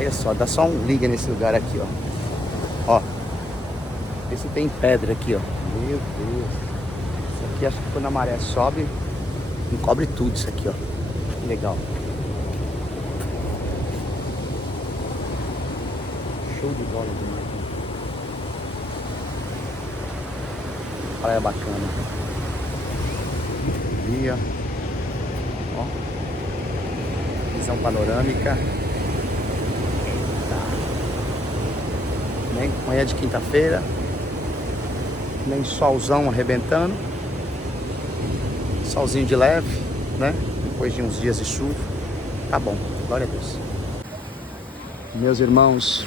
Olha só, dá só um liga nesse lugar aqui, ó. Ó, vê se tem pedra aqui, ó. Meu Deus. Isso aqui, acho que quando a maré sobe, encobre tudo isso aqui, ó. Que legal. Show de bola demais. Praia bacana. Via. Ó. Visão panorâmica. Nem manhã de quinta-feira. Nem solzão arrebentando. Solzinho de leve, né? Depois de uns dias de chuva. Tá bom, glória a Deus. Meus irmãos,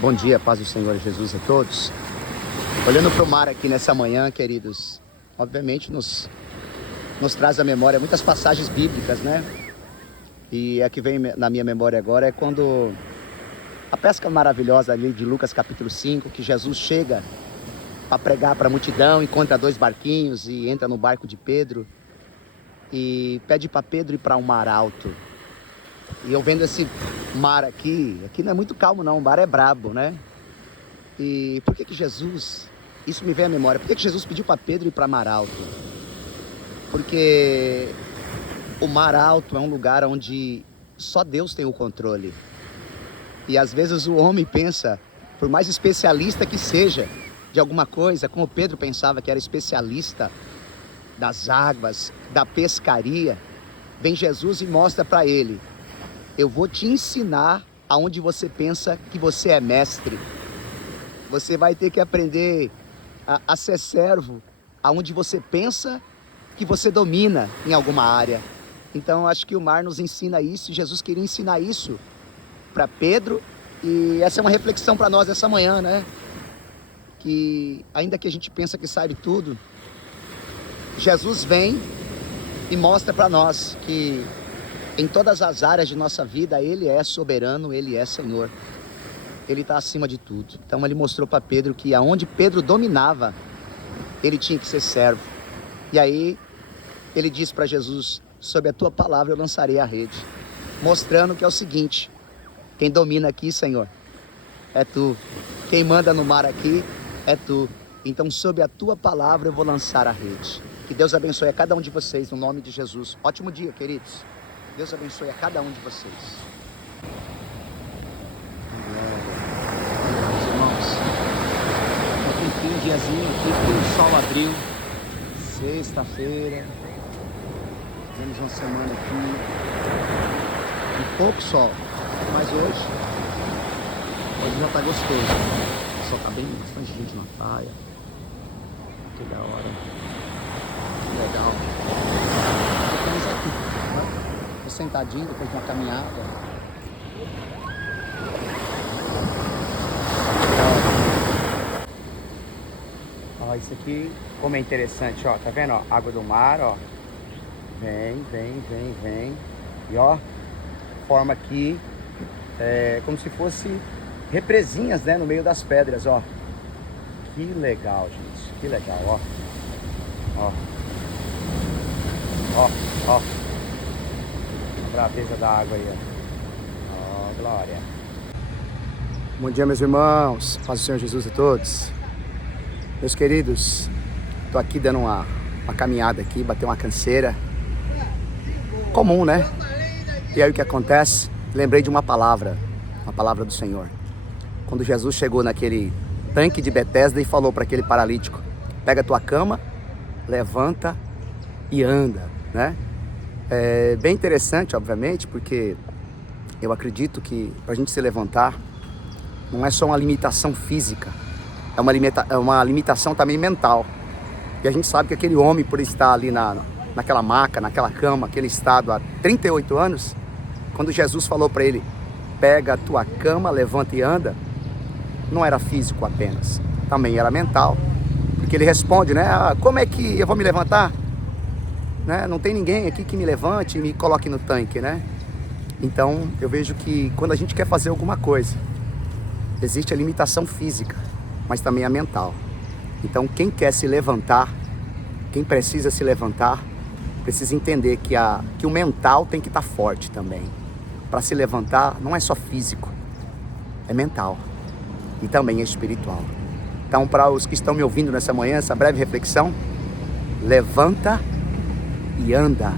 bom dia, paz do Senhor Jesus a todos. Olhando para o mar aqui nessa manhã, queridos, obviamente nos traz à memória muitas passagens bíblicas, né? E a que vem na minha memória agora é quando a pesca maravilhosa ali de Lucas capítulo 5, que Jesus chega para pregar para a multidão, encontra 2 barquinhos e entra no barco de Pedro e pede para Pedro ir para um mar alto. E eu vendo esse mar aqui não é muito calmo não, o mar é brabo, né? E por que Jesus, isso me vem à memória, por que Jesus pediu para Pedro ir para mar alto? Porque o mar alto é um lugar onde só Deus tem o controle. E às vezes o homem pensa, por mais especialista que seja de alguma coisa, como Pedro pensava que era especialista das águas, da pescaria, vem Jesus e mostra para ele: eu vou te ensinar aonde você pensa que você é mestre. Você vai ter que aprender a ser servo aonde você pensa que você domina em alguma área. Então acho que o mar nos ensina isso, e Jesus queria ensinar isso para Pedro, e essa é uma reflexão para nós essa manhã, né? Que ainda que a gente pensa que sabe tudo, Jesus vem e mostra para nós que em todas as áreas de nossa vida Ele é soberano, Ele é Senhor. Ele está acima de tudo. Então ele mostrou para Pedro que aonde Pedro dominava, ele tinha que ser servo. E aí ele disse para Jesus: sob a tua palavra eu lançarei a rede. Mostrando que é o seguinte: quem domina aqui, Senhor, é tu. Quem manda no mar aqui é tu. Então sob a tua palavra eu vou lançar a rede. Que Deus abençoe a cada um de vocês no nome de Jesus. Ótimo dia, queridos. Deus abençoe a cada um de vocês. Meus irmãos, um diazinho aqui que o sol abriu. Sexta-feira. Temos uma semana aqui de pouco sol. Mas hoje já tá gostoso. O sol tá bem, bastante gente na praia. Que da hora. Que legal. Ficamos aqui, né? Tô sentadinho depois de uma caminhada. Ó, isso aqui como é interessante, ó. Tá vendo, ó? Água do mar, ó. Vem. E ó, forma aqui como se fosse represinhas, né, no meio das pedras, ó. Que legal, gente. Que legal, ó. Ó. A braveza da água aí, ó. Glória. Bom dia, meus irmãos. Paz do Senhor Jesus a todos. Meus queridos, tô aqui dando uma caminhada aqui, bater uma canseira. Comum, né? E aí o que acontece? Lembrei de uma palavra do Senhor. Quando Jesus chegou naquele tanque de Betesda e falou para aquele paralítico: pega a tua cama, levanta e anda, né? É bem interessante, obviamente, porque eu acredito que para a gente se levantar não é só uma limitação física, é uma limitação também mental. E a gente sabe que aquele homem, por estar ali naquela maca, naquela cama, aquele estado há 38 anos, quando Jesus falou para ele: pega a tua cama, levanta e anda, não era físico apenas, também era mental. Porque ele responde, né? Como é que eu vou me levantar? Né? Não tem ninguém aqui que me levante e me coloque no tanque, né? Então eu vejo que quando a gente quer fazer alguma coisa, existe a limitação física, mas também a mental. Então quem quer se levantar, quem precisa se levantar, precisa entender que o mental tem que estar forte também, para se levantar não é só físico, é mental e também é espiritual. Então, para os que estão me ouvindo nessa manhã, essa breve reflexão, levanta e anda,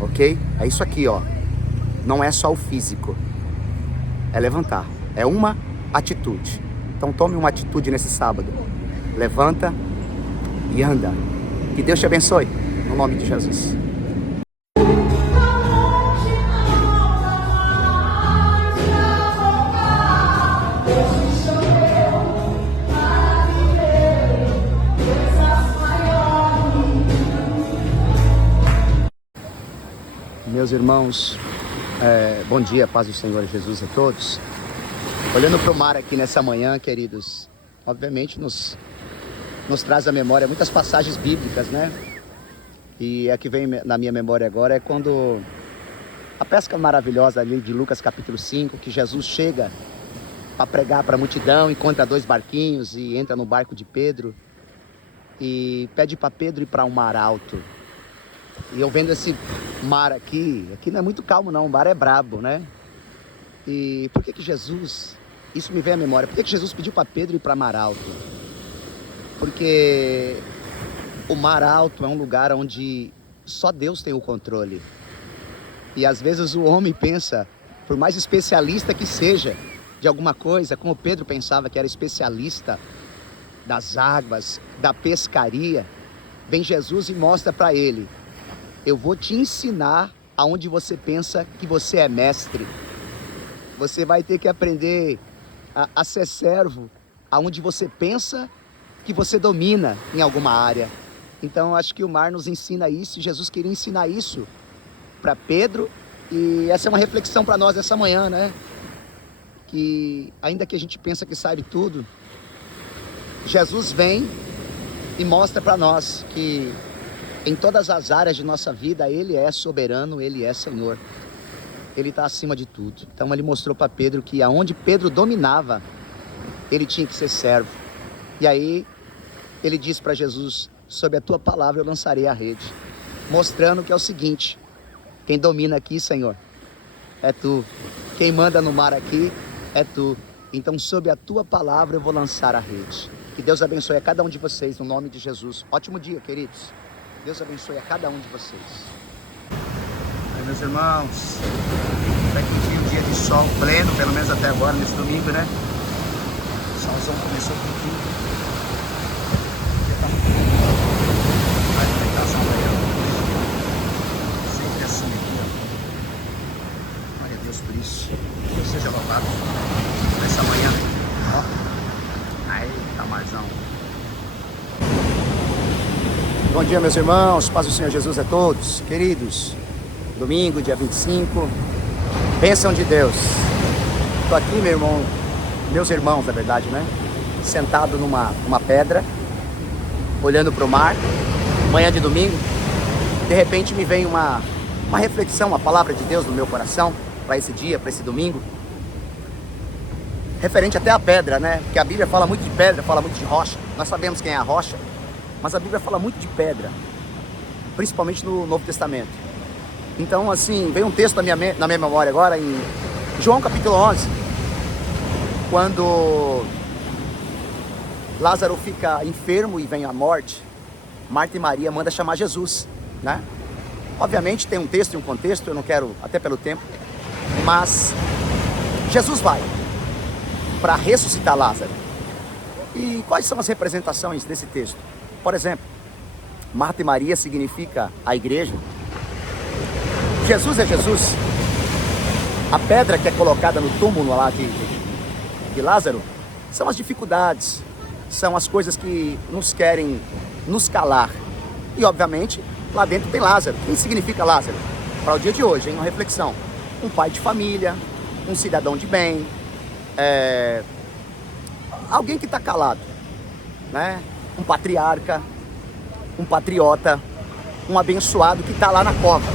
ok? É isso aqui, ó. Não é só o físico, é levantar, é uma atitude. Então tome uma atitude nesse sábado, levanta e anda. Que Deus te abençoe, no nome de Jesus. Meus irmãos, bom dia, paz do Senhor Jesus a todos. Olhando para o mar aqui nessa manhã, queridos, obviamente nos traz à memória muitas passagens bíblicas, né? E a que vem na minha memória agora é quando a pesca maravilhosa ali de Lucas capítulo 5, que Jesus chega para pregar para a multidão, encontra 2 barquinhos e entra no barco de Pedro e pede para Pedro ir para um mar alto. E eu vendo esse mar aqui não é muito calmo não, o mar é brabo, né? E por que Jesus, isso me vem à memória, por que Jesus pediu para Pedro ir para mar alto? Porque o mar alto é um lugar onde só Deus tem o controle. E às vezes o homem pensa, por mais especialista que seja de alguma coisa, como Pedro pensava que era especialista das águas, da pescaria, vem Jesus e mostra para ele: eu vou te ensinar aonde você pensa que você é mestre. Você vai ter que aprender a ser servo aonde você pensa que você domina em alguma área. Então acho que o mar nos ensina isso, e Jesus queria ensinar isso para Pedro, e essa é uma reflexão para nós essa manhã, né? Que ainda que a gente pensa que sabe tudo, Jesus vem e mostra para nós que em todas as áreas de nossa vida Ele é soberano, Ele é Senhor. Ele está acima de tudo. Então ele mostrou para Pedro que aonde Pedro dominava, ele tinha que ser servo. E aí ele disse para Jesus: sob a tua palavra eu lançarei a rede. Mostrando que é o seguinte: quem domina aqui, Senhor, é tu. Quem manda no mar aqui é tu. Então sob a tua palavra eu vou lançar a rede. Que Deus abençoe a cada um de vocês, no nome de Jesus. Ótimo dia, queridos. Deus abençoe a cada um de vocês. Aí, meus irmãos, vai curtir um dia de sol pleno, pelo menos até agora, nesse domingo, né? O solzão começou com tudo. A alimentação da sempre assim aqui, ó. Glória a Deus por isso. Deus seja louvado nessa manhã. Ó. Aí, tá marzão. Bom dia, meus irmãos, paz do Senhor Jesus a todos, queridos. Domingo, dia 25, bênção de Deus. Estou aqui, meus irmãos, na verdade, né? Sentado numa pedra, olhando para o mar, manhã de domingo. De repente me vem uma reflexão, uma palavra de Deus no meu coração, para esse dia, para esse domingo. Referente até à pedra, né? Porque a Bíblia fala muito de pedra, fala muito de rocha. Nós sabemos quem é a rocha. Mas a Bíblia fala muito de pedra, principalmente no Novo Testamento. Então, assim, vem um texto na minha memória agora, em João capítulo 11, quando Lázaro fica enfermo e vem a morte, Marta e Maria mandam chamar Jesus, né? Obviamente tem um texto e um contexto, eu não quero, até pelo tempo, mas Jesus vai para ressuscitar Lázaro. E quais são as representações desse texto? Por exemplo, Marta e Maria significa a igreja. Jesus é Jesus. A pedra que é colocada no túmulo lá de Lázaro são as dificuldades, são as coisas que nos querem nos calar. E obviamente lá dentro tem Lázaro. Quem significa Lázaro? Para o dia de hoje, hein? Uma reflexão: um pai de família, um cidadão de bem, alguém que está calado, né? Um patriarca, um patriota, um abençoado que está lá na cova.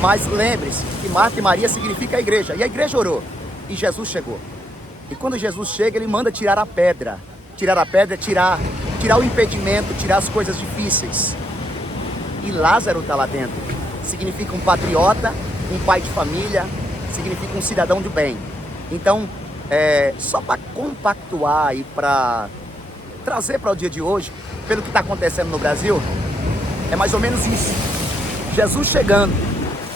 Mas lembre-se que Marta e Maria significa a igreja. E a igreja orou. E Jesus chegou. E quando Jesus chega, ele manda tirar a pedra. Tirar a pedra, tirar o impedimento, tirar as coisas difíceis. E Lázaro está lá dentro. Significa um patriota, um pai de família, significa um cidadão de bem. Então, só para compactuar e para trazer para o dia de hoje, pelo que está acontecendo no Brasil, é mais ou menos isso. Jesus chegando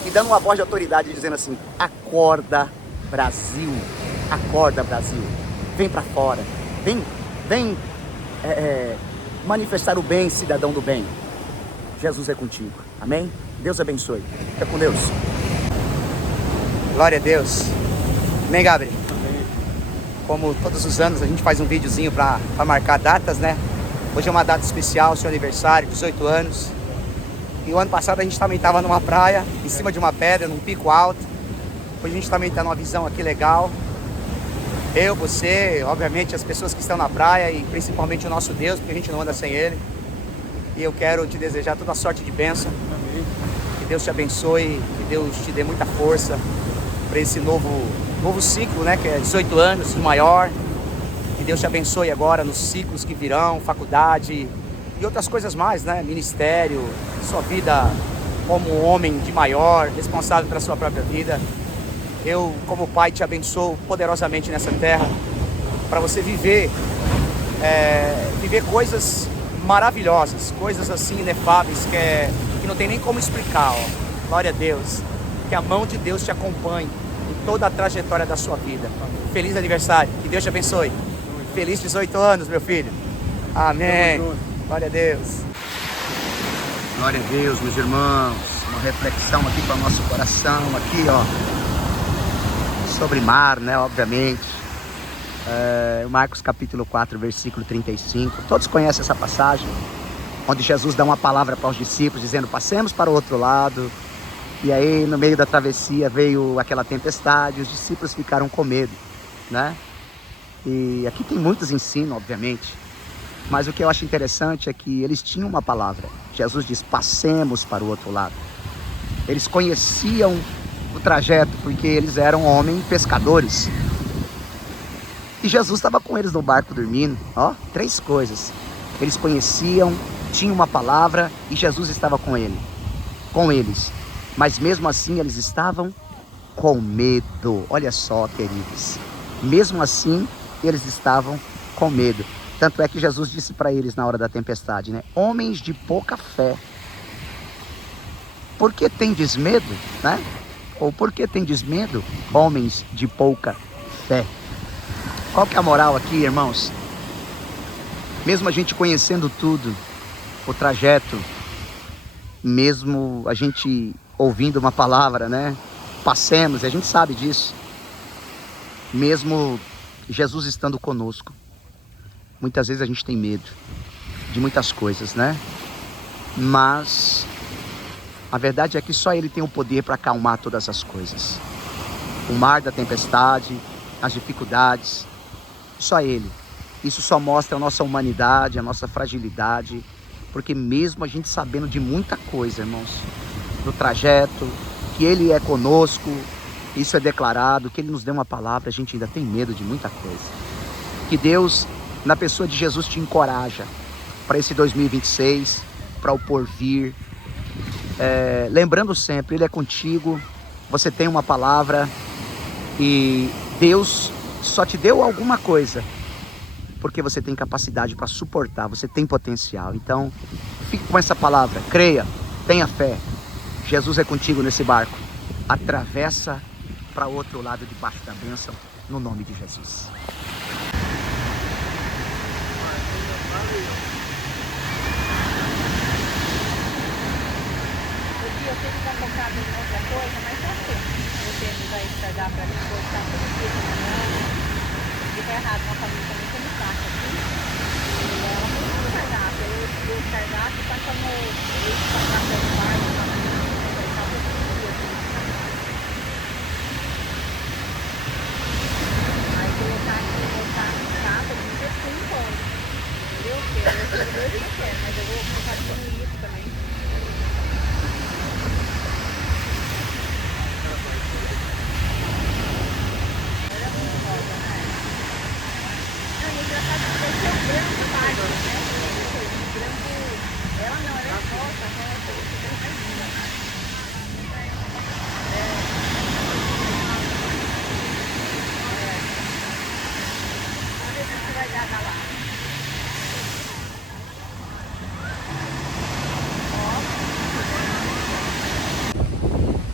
e dando uma voz de autoridade, dizendo assim: acorda, Brasil, acorda, Brasil, vem para fora, vem manifestar o bem, cidadão do bem. Jesus é contigo, amém? Deus abençoe, fica com Deus. Glória a Deus. Amém, Gabriel? Amém. Como todos os anos a gente faz um videozinho para marcar datas, né? Hoje é uma data especial, seu aniversário, 18 anos. E o ano passado a gente também estava numa praia, em cima de uma pedra, num pico alto. Hoje a gente também está numa visão aqui legal. Eu, você, obviamente as pessoas que estão na praia e principalmente o nosso Deus, porque a gente não anda sem Ele. E eu quero te desejar toda sorte de bênção. Amém. Que Deus te abençoe, que Deus te dê muita força para esse novo ciclo, né? Que é 18 anos, o maior. Que Deus te abençoe agora nos ciclos que virão, faculdade e outras coisas mais, né? Ministério, sua vida como homem de maior, responsável pela sua própria vida. Eu, como pai, te abençoo poderosamente nessa terra para você viver coisas maravilhosas, coisas assim inefáveis que não tem nem como explicar, ó. Glória a Deus, que a mão de Deus te acompanhe em toda a trajetória da sua vida. Feliz aniversário, que Deus te abençoe. Feliz 18 anos, meu filho. Amém. Glória a Deus. Glória a Deus, meus irmãos. Uma reflexão aqui para o nosso coração, aqui, ó, sobre mar, né, obviamente. Marcos capítulo 4, versículo 35. Todos conhecem essa passagem, onde Jesus dá uma palavra para os discípulos, dizendo: passemos para o outro lado. E aí, no meio da travessia, veio aquela tempestade, os discípulos ficaram com medo, né? E aqui tem muitos ensinos, obviamente, mas o que eu acho interessante é que eles tinham uma palavra. Jesus diz: passemos para o outro lado. Eles conheciam o trajeto, porque eles eram homens pescadores. E Jesus estava com eles no barco dormindo. Ó, 3 coisas. Eles conheciam, tinham uma palavra e Jesus estava com eles. Mas mesmo assim eles estavam com medo. Olha só, queridos. Mesmo assim eles estavam com medo. Tanto é que Jesus disse para eles na hora da tempestade, né? Homens de pouca fé. Por que tendes medo, né? Ou por que tendes medo, homens de pouca fé? Qual que é a moral aqui, irmãos? Mesmo a gente conhecendo tudo, o trajeto, mesmo a gente ouvindo uma palavra, né? Passemos, a gente sabe disso. Mesmo Jesus estando conosco, muitas vezes a gente tem medo de muitas coisas, né? Mas a verdade é que só Ele tem o poder para acalmar todas as coisas. O mar da tempestade, as dificuldades, só Ele. Isso só mostra a nossa humanidade, a nossa fragilidade, porque mesmo a gente sabendo de muita coisa, irmãos, do trajeto, que Ele é conosco, isso é declarado, que Ele nos deu uma palavra, a gente ainda tem medo de muita coisa. Que Deus, na pessoa de Jesus, te encoraja para esse 2026, para o porvir. Lembrando sempre, Ele é contigo, você tem uma palavra e Deus só te deu alguma coisa porque você tem capacidade para suportar, você tem potencial. Então, fique com essa palavra, creia, tenha fé. Jesus é contigo nesse barco. Atravessa para o outro lado debaixo da bênção, no nome de Jesus. Eu tenho que estar focado em outra coisa, mas tá certo. O tempo vai estragar para mim, cortar todo dia de manhã. Fica errado uma família também que me passa aqui. E ela muito cardápio. Eu o cardápio tá como eu passar pelo mar, vai estar todo dia. Aí colocar aqui, voltar em casa, não sei se não pode. Entendeu? Porque eu quero, mas eu vou colocar tudo isso também. pra lá.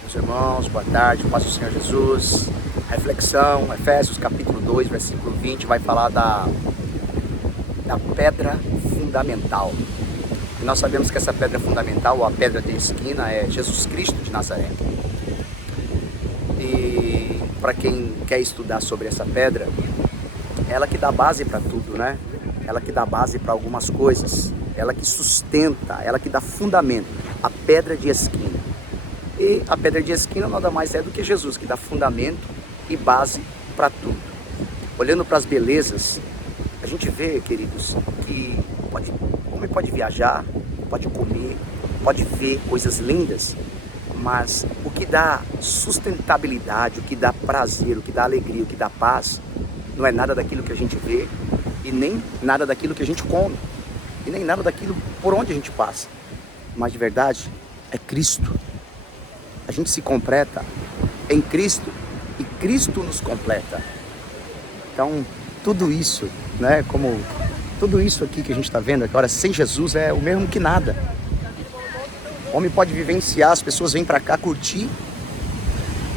Meus irmãos, boa tarde, paz do Senhor Jesus. Reflexão, Efésios capítulo 2, versículo 20, vai falar da pedra fundamental. E nós sabemos que essa pedra fundamental, ou a pedra de esquina, é Jesus Cristo de Nazaré. E para quem quer estudar sobre essa pedra, ela que dá base para tudo, né? Ela que dá base para algumas coisas, ela que sustenta, ela que dá fundamento, a pedra de esquina. E a pedra de esquina nada mais é do que Jesus, que dá fundamento e base para tudo. Olhando para as belezas, a gente vê, queridos, que o homem pode viajar, pode comer, pode ver coisas lindas, mas o que dá sustentabilidade, o que dá prazer, o que dá alegria, o que dá paz, não é nada daquilo que a gente vê e nem nada daquilo que a gente come e nem nada daquilo por onde a gente passa, mas de verdade é Cristo. A gente se completa em Cristo e Cristo nos completa. Então tudo isso, né, como tudo isso aqui que a gente está vendo agora, sem Jesus é o mesmo que nada. O homem pode vivenciar, as pessoas vêm para cá curtir,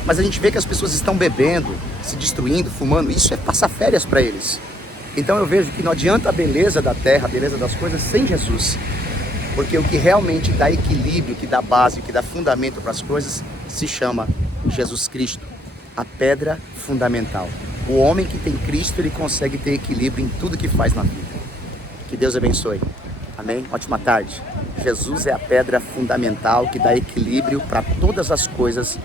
mas a gente vê que as pessoas estão bebendo, se destruindo, fumando. Isso é passar férias para eles. Então eu vejo que não adianta a beleza da terra, a beleza das coisas sem Jesus. Porque o que realmente dá equilíbrio, que dá base, que dá fundamento para as coisas, se chama Jesus Cristo, a pedra fundamental. O homem que tem Cristo, ele consegue ter equilíbrio em tudo que faz na vida. Que Deus abençoe. Amém? Ótima tarde. Jesus é a pedra fundamental que dá equilíbrio para todas as coisas,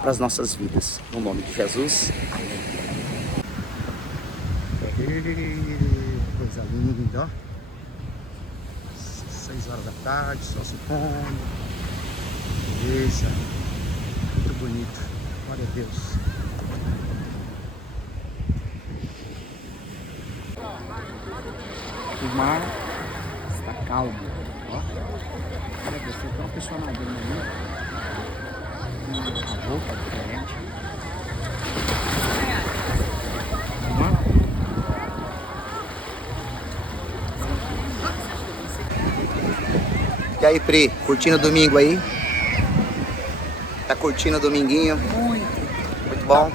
para as nossas vidas. No nome de Jesus. Amém. Coisa linda, ó. 6 horas da tarde, sol se pondo. Beleza. Muito bonito. Glória a Deus. O mar está calmo, ó. Olha, tem uma pessoa nadando ali, com a roupa diferente. E aí, Pri, curtindo o domingo aí? Tá curtindo o dominguinho? Muito. Muito bom.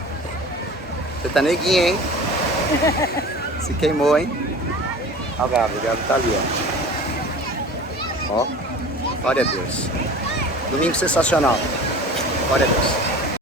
Você tá neguinha, hein? Se queimou, hein? Olha o Gabi tá ali, ó. Ó, glória a Deus. Domingo sensacional. Glória a Deus.